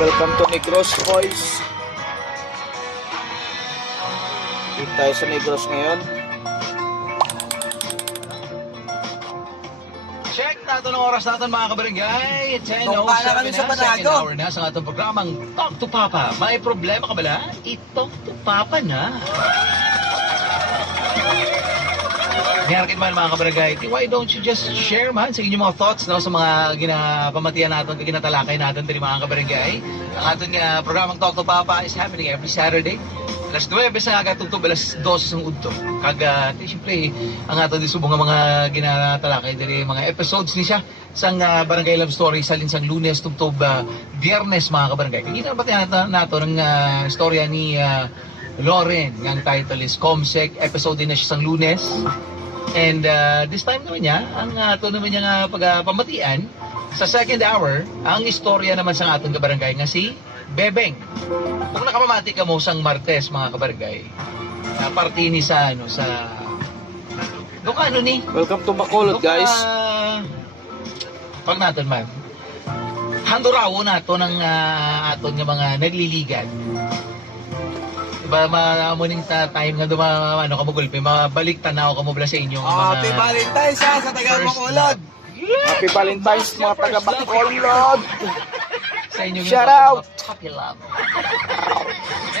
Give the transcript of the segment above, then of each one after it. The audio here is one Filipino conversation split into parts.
Welcome to Negros Boys. Dito tayo sa Negros ngayon. Check natin ang oras natin mga kabarangay. 10:07 sa na, Banago. second hour na sa ating programang Talk to Papa. May problema ka ba? I-talk to Papa na. Ngayon man mga kabarangay, why don't you just share man sa inyong mga thoughts no, sa mga ginapamatian natin, ginatalakay natin din mga kabarangay. Ang ating programang Talk to Papa is happening every Saturday. Alas 9 sa nga tutong alas 12 ng udto. Kaga, siyempre, ang ato disubong nga mga ginatalakay din mga episodes ni siya sa Barangay Love Story sa linsang Lunes tugtog Biyernes mga kabarangay. Kaya ba nato ng storya ni Lauren, ang title is Comsec, episode din na siya sa Lunes. And this time naman niya, ang ato naman niya nga pagpamatian sa second hour, ang istorya naman sa atong kabarangay nga si Bebeng. Kung nakapamati ka mo sang Martes mga kabarangay, party ni sa ano sa do ka ano ni? Welcome to Bacolod, guys. Pag naton man. Handurawo nato ng aton nga mga nagliligan. Diba maamuning sa time nga duma ano kamugulpi, mabalik tanaw kamo bala sa inyo Happy Valentine's sa taga Bacolod. Happy Valentine's mga taga Bacolod. Sa inyo Shout out! Happy love.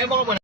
Eh mga